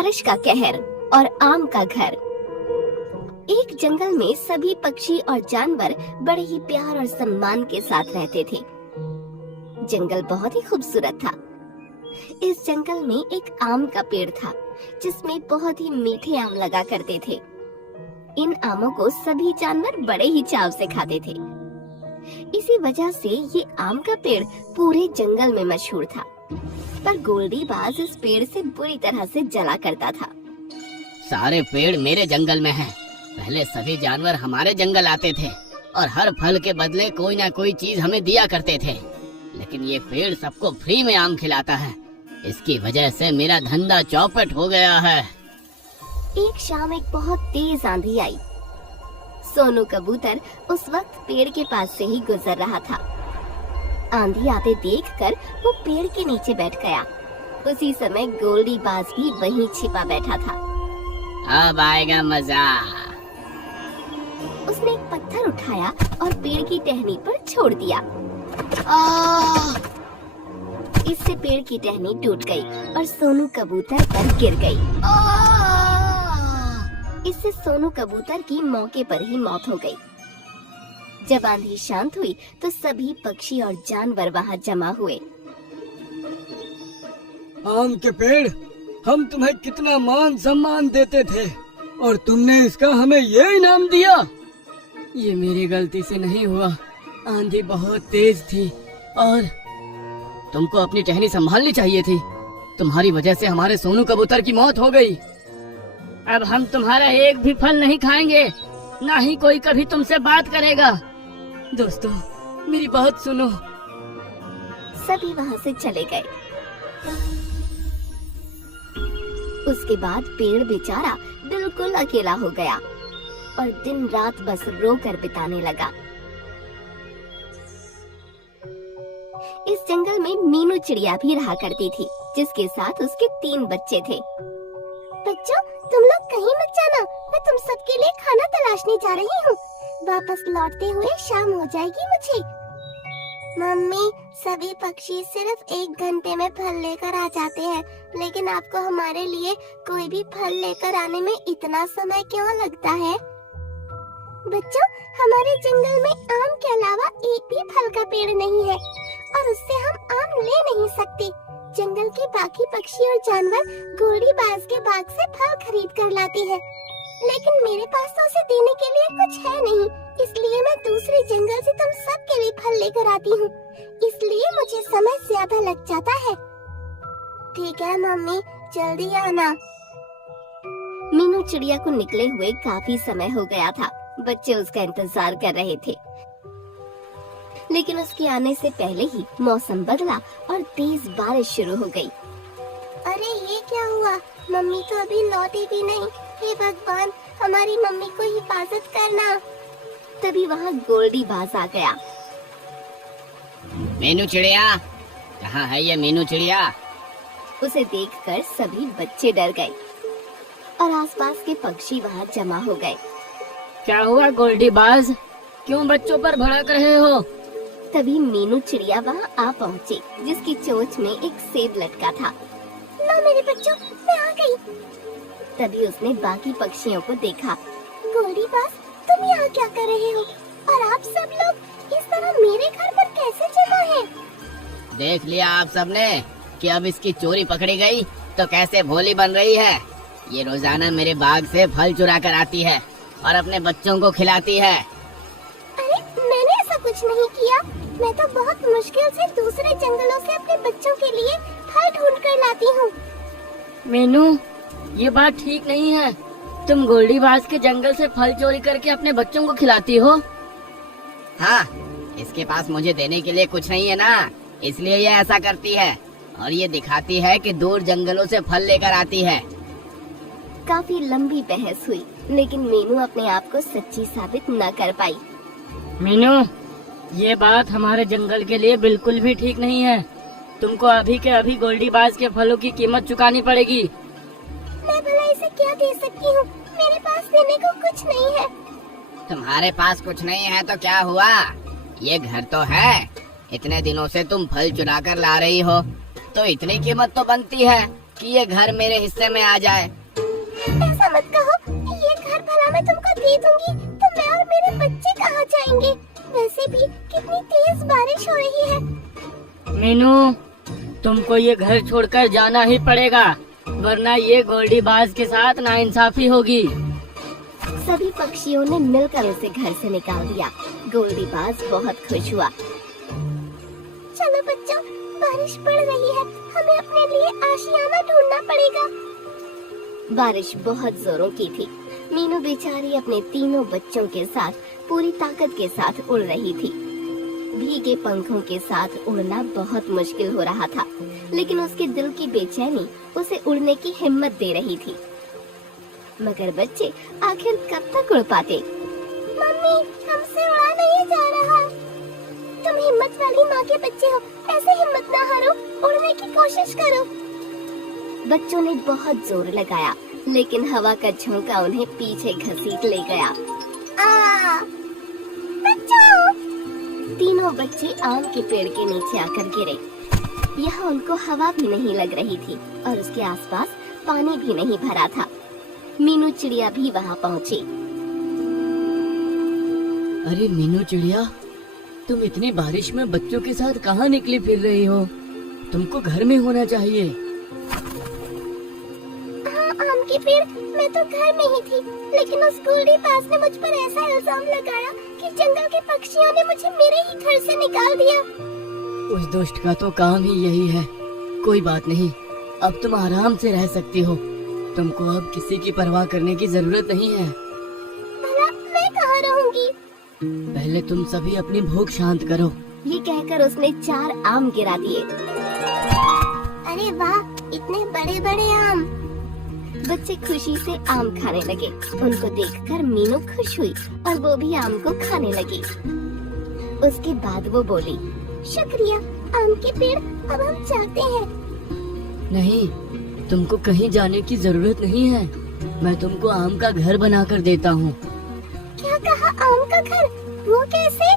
बारिश का कहर और आम का घर। एक जंगल में सभी पक्षी और जानवर बड़े ही प्यार और सम्मान के साथ रहते थे। जंगल बहुत ही खूबसूरत था। इस जंगल में एक आम का पेड़ था जिसमें बहुत ही मीठे आम लगा करते थे। इन आमों को सभी जानवर बड़े ही चाव से खाते थे। इसी वजह से ये आम का पेड़ पूरे जंगल में मशहूर था। पर गोल्डी बाज इस पेड़ से बुरी तरह से जला करता था। सारे पेड़ मेरे जंगल में हैं। पहले सभी जानवर हमारे जंगल आते थे और हर फल के बदले कोई ना कोई चीज हमें दिया करते थे, लेकिन ये पेड़ सबको फ्री में आम खिलाता है। इसकी वजह से मेरा धंधा चौपट हो गया है। एक शाम एक बहुत तेज आंधी आई। सोनू कबूतर उस वक्त पेड़ के पास से ही गुजर रहा था। आंधी आते देखकर वो पेड़ के नीचे बैठ गया। उसी समय गोल्डी बाज भी वहीं छिपा बैठा था। अब आएगा मजा। उसने एक पत्थर उठाया और पेड़ की टहनी पर छोड़ दिया। इससे पेड़ की टहनी टूट गई और सोनू कबूतर पर गिर गई। इससे सोनू कबूतर की मौके पर ही मौत हो गई। जब आंधी शांत हुई तो सभी पक्षी और जानवर वहां जमा हुए। आम के पेड़, हम तुम्हें कितना मान सम्मान देते थे और तुमने इसका हमें ये इनाम दिया। ये मेरी गलती से नहीं हुआ। आंधी बहुत तेज थी और तुमको अपनी टहनी संभालनी चाहिए थी। तुम्हारी वजह से हमारे सोनू कबूतर की मौत हो गई। अब हम तुम्हारा एक भी फल नहीं खाएंगे, ना ही कोई कभी तुमसे बात करेगा। दोस्तों, मेरी बात सुनो। सभी वहां से चले गए। उसके बाद पेड़ बेचारा बिल्कुल अकेला हो गया और दिन रात बस रोकर बिताने लगा। इस जंगल में मीनू चिड़िया भी रहा करती थी, जिसके साथ उसके 3 बच्चे थे। बच्चों, तुम लोग कहीं मत जाना, मैं तुम सबके लिए खाना तलाशने जा रही हूँ। वापस लौटते हुए शाम हो जाएगी मुझे। मम्मी, सभी पक्षी सिर्फ 1 घंटे में फल लेकर आ जाते हैं, लेकिन आपको हमारे लिए कोई भी फल लेकर आने में इतना समय क्यों लगता है? बच्चों, हमारे जंगल में आम के अलावा एक भी फल का पेड़ नहीं है और उससे हम आम ले नहीं सकते। जंगल के बाकी पक्षी और जानवर गोल्डी बाज के बाग से फल खरीद कर लाते हैं, लेकिन मेरे पास तो उसे देने के लिए कुछ है नहीं, इसलिए मैं दूसरे जंगल से तुम सब के लिए फल लेकर आती हूँ। इसलिए मुझे समय ज्यादा लग जाता है। ठीक है मम्मी, जल्दी आना। मीनू चिड़िया को निकले हुए काफी समय हो गया था। बच्चे उसका इंतजार कर रहे थे, लेकिन उसके आने से पहले ही मौसम बदला और तेज बारिश शुरू हो गई। अरे ये क्या हुआ? मम्मी तो अभी लौटी भी नहीं। हे भगवान, हमारी मम्मी को हिफाजत करना। तभी वहाँ गोल्डी बाज आ गया। मीनू चिड़िया, कहाँ है ये मीनू चिड़िया? उसे देखकर सभी बच्चे डर गए और आसपास के पक्षी वहाँ जमा हो गए। क्या हुआ गोल्डी बाज, क्यों बच्चों पर भड़क रहे हो? तभी मीनू चिड़िया वहाँ आ पहुँची, जिसकी चोंच में एक सेब लटका था। लो मेरे बच्चों, मैं आ गई। तभी उसने बाकी पक्षियों को देखा। गोल्डी बाज, तुम यहाँ क्या कर रहे हो? और आप सब लोग इस तरह मेरे घर पर कैसे जमा हैं? देख लिया आप सबने कि अब इसकी चोरी पकड़ी गई तो कैसे भोली बन रही है। ये रोजाना मेरे बाग से फल चुरा कर आती है और अपने बच्चों को खिलाती है। अरे मैंने ऐसा कुछ नहीं किया। मैं तो बहुत मुश्किल से दूसरे जंगलों से अपने बच्चों के लिए फल ढूंढ कर लाती हूँ। मीनू, ये बात ठीक नहीं है। तुम गोल्डी बाज के जंगल से फल चोरी करके अपने बच्चों को खिलाती हो। हाँ, इसके पास मुझे देने के लिए कुछ नहीं है ना, इसलिए ये ऐसा करती है और ये दिखाती है कि दूर जंगलों से फल लेकर आती है। काफी लंबी बहस हुई, लेकिन मीनू अपने आप को सच्ची साबित न कर पाई। मीनू, ये बात हमारे जंगल के लिए बिल्कुल भी ठीक नहीं है। तुमको अभी के अभी गोल्डी बाज के फलों की कीमत चुकानी पड़ेगी। मैं भला इसे क्या दे सकती हूँ? मेरे पास देने को कुछ नहीं है। तुम्हारे पास कुछ नहीं है तो क्या हुआ? ये घर तो है। इतने दिनों से तुम फल चुरा कर ला रही हो, तो इतनी कीमत तो बनती है। कि ये घर मेरे हिस्से में आ जाए। ऐसा मत कहो, ये घर भला मैं तुमको दे दूंगी तो मैं और मेरे बच्चे कहाँ जाएंगे? वैसे भी कितनी तेज बारिश हो रही है। मीनू, तुमको ये घर छोड़कर जाना ही पड़ेगा, वरना ये गोल्डी बाज के साथ नाइंसाफी होगी। सभी पक्षियों ने मिलकर उसे घर से निकाल दिया। गोल्डी बाज बहुत खुश हुआ। चलो बच्चों, बारिश पड़ रही है, हमें अपने लिए आशियाना ढूंढना पड़ेगा। बारिश बहुत जोरों की थी। मीनू बेचारी अपने तीनों बच्चों के साथ पूरी ताकत के साथ उड़ रही थी। भीगे पंखों के साथ उड़ना बहुत मुश्किल हो रहा था, लेकिन उसके दिल की बेचैनी उसे उड़ने की हिम्मत दे रही थी। मगर बच्चे आखिर कब तक उड़ पाते? मम्मी, हमसे उड़ा नहीं जा रहा। तुम हिम्मत वाली माँ के बच्चे हो, ऐसे हिम्मत ना हारो, उड़ने की कोशिश करो। बच्चों ने बहुत जोर लगाया, लेकिन हवा का झोंका उन्हें पीछे घसीट ले गया। बच्चों! तीनों बच्चे आम के पेड़ के नीचे आकर गिरे। यहाँ उनको हवा भी नहीं लग रही थी और उसके आसपास पानी भी नहीं भरा था। मीनू चिड़िया भी वहाँ पहुँची। अरे मीनू चिड़िया, तुम इतनी बारिश में बच्चों के साथ कहाँ निकली फिर रही हो? तुमको घर में होना चाहिए। हाँ आम के पेड़, मैं तो घर में ही थी, लेकिन उस गोल्डी बाज ने मुझ पर ऐसा इल्जाम लगाया कि जंगल के पक्षियों ने मुझे मेरे ही घर से निकाल दिया। उस दुष्ट का तो काम ही यही है। कोई बात नहीं, अब तुम आराम से रह सकती हो। तुमको अब किसी की परवाह करने की जरूरत नहीं है। भला मैं कहाँ रहूंगी? पहले तुम सभी अपनी भूख शांत करो। ये कहकर उसने 4 आम गिरा दिए। अरे वाह, इतने बड़े बड़े आम! बच्चे खुशी से आम खाने लगे। उनको देखकर मीनू खुश हुई और वो भी आम को खाने लगी। उसके बाद वो बोली, शुक्रिया आम के पेड़, अब हम जाते हैं। नहीं, तुमको कहीं जाने की जरूरत नहीं है। मैं तुमको आम का घर बनाकर देता हूँ। क्या कहा? आम का घर? वो कैसे?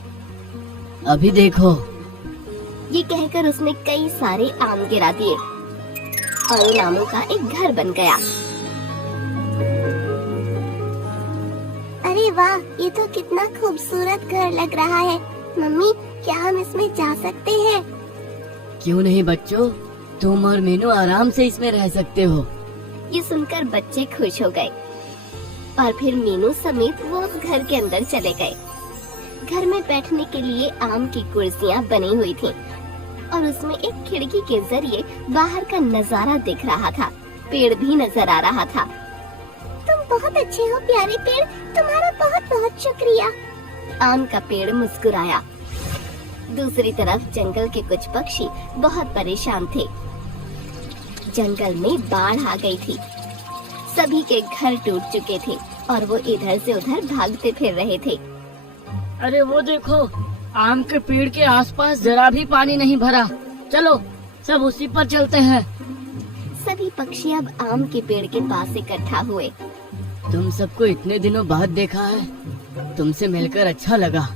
अभी देखो। ये कहकर उसने कई सारे आम गिरा दिए और उन आमों का एक घर बन गया। अरे वाह, ये तो कितना खूबसूरत घर लग रहा है। मम्मी, क्या हम इसमें जा सकते हैं? क्यों नहीं बच्चों, तुम और मीनू आराम से इसमें रह सकते हो। ये सुनकर बच्चे खुश हो गए और फिर मीनू समेत वो उस घर के अंदर चले गए। घर में बैठने के लिए आम की कुर्सियाँ बनी हुई थीं और उसमें एक खिड़की के जरिए बाहर का नजारा दिख रहा था। पेड़ भी नजर आ रहा था। तुम बहुत अच्छे हो प्यारे पेड़, तुम्हारा बहुत बहुत शुक्रिया। आम का पेड़ मुस्कुराया। दूसरी तरफ जंगल के कुछ पक्षी बहुत परेशान थे। जंगल में बाढ़ आ गई थी। सभी के घर टूट चुके थे और वो इधर से उधर भागते फिर रहे थे। अरे वो देखो, आम के पेड़ के आसपास जरा भी पानी नहीं भरा। चलो सब उसी पर चलते हैं। सभी पक्षी अब आम के पेड़ के पास इकट्ठा हुए। तुम सबको इतने दिनों बाद देखा है, तुमसे मिलकर अच्छा लगा।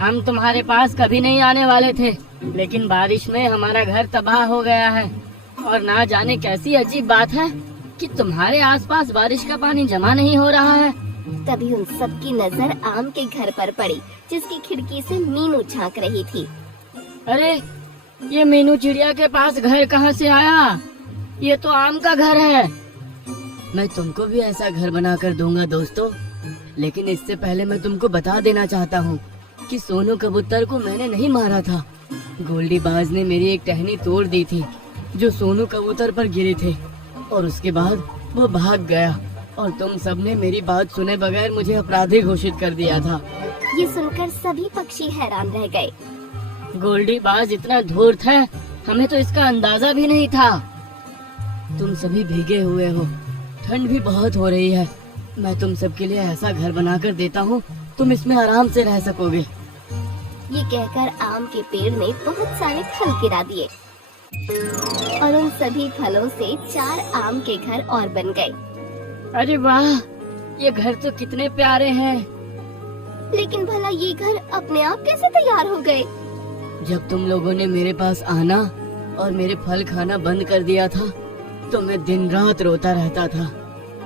हम तुम्हारे पास कभी नहीं आने वाले थे, लेकिन बारिश में हमारा घर तबाह हो गया है। और ना जाने कैसी अजीब बात है कि तुम्हारे आसपास बारिश का पानी जमा नहीं हो रहा है। तभी उन सबकी नजर आम के घर पर पड़ी, जिसकी खिड़की से मीनू झांक रही थी। अरे ये मीनू चिड़िया के पास घर कहाँ से आया? ये तो आम का घर है। मैं तुमको भी ऐसा घर बनाकर दूंगा दोस्तों, लेकिन इससे पहले मैं तुमको बता देना चाहता हूँ कि सोनू कबूतर को मैंने नहीं मारा था। गोल्डी बाज ने मेरी एक टहनी तोड़ दी थी जो सोनू कबूतर पर गिरे थे, और उसके बाद वो भाग गया और तुम सबने मेरी बात सुने बगैर मुझे अपराधी घोषित कर दिया था। ये सुनकर सभी पक्षी हैरान रह गए। गोल्डी बाज इतना धूर्त है, हमें तो इसका अंदाजा भी नहीं था। तुम सभी भीगे हुए हो, ठंड भी बहुत हो रही है। मैं तुम सबके लिए ऐसा घर बनाकर देता हूँ, तुम इसमें आराम से रह सकोगे। ये कहकर आम के पेड़ ने बहुत सारे फल गिरा दिए और उन सभी फलों से 4 आम के घर और बन गए। अरे वाह, ये घर तो कितने प्यारे हैं। लेकिन भला ये घर अपने आप कैसे तैयार हो गए? जब तुम लोगों ने मेरे पास आना और मेरे फल खाना बंद कर दिया था, तो मैं दिन रात रोता रहता था।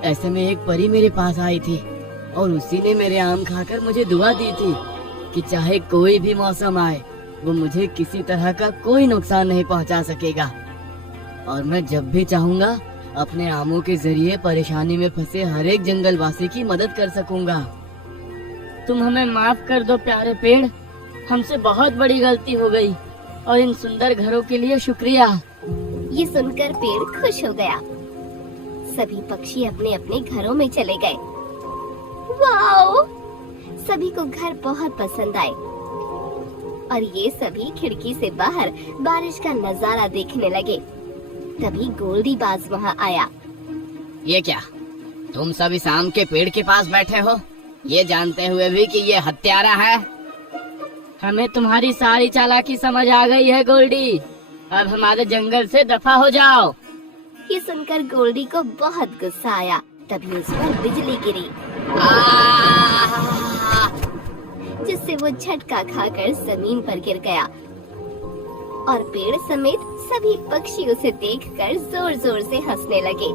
ऐसे में एक परी मेरे पास आई थी और उसी ने मेरे आम खाकर मुझे दुआ दी थी कि चाहे कोई भी मौसम आए वो मुझे किसी तरह का कोई नुकसान नहीं पहुंचा सकेगा और मैं जब भी चाहूंगा अपने आमों के जरिए परेशानी में फंसे हर एक जंगलवासी की मदद कर सकूंगा। तुम हमें माफ कर दो प्यारे पेड़, हमसे बहुत बड़ी गलती हो गई और इन सुंदर घरों के लिए शुक्रिया। ये सुनकर पेड़ खुश हो गया। सभी पक्षी अपने अपने घरों में चले गए। वाओ! सभी को घर बहुत पसंद आए और ये सभी खिड़की से बाहर बारिश का नजारा देखने लगे। तभी गोल्डी बाज वहाँ आया। ये क्या, तुम सब इस आम के पेड़ के पास बैठे हो, ये जानते हुए भी कि ये हत्यारा है? हमें तुम्हारी सारी चालाकी समझ आ गई है गोल्डी, अब हमारे जंगल से दफा हो जाओ। ये सुनकर गोल्डी को बहुत गुस्सा आया। तभी उस पर बिजली गिरी जिससे वो झटका खाकर जमीन पर गिर गया और पेड़ समेत सभी पक्षी उसे देखकर जोर जोर से हंसने लगे।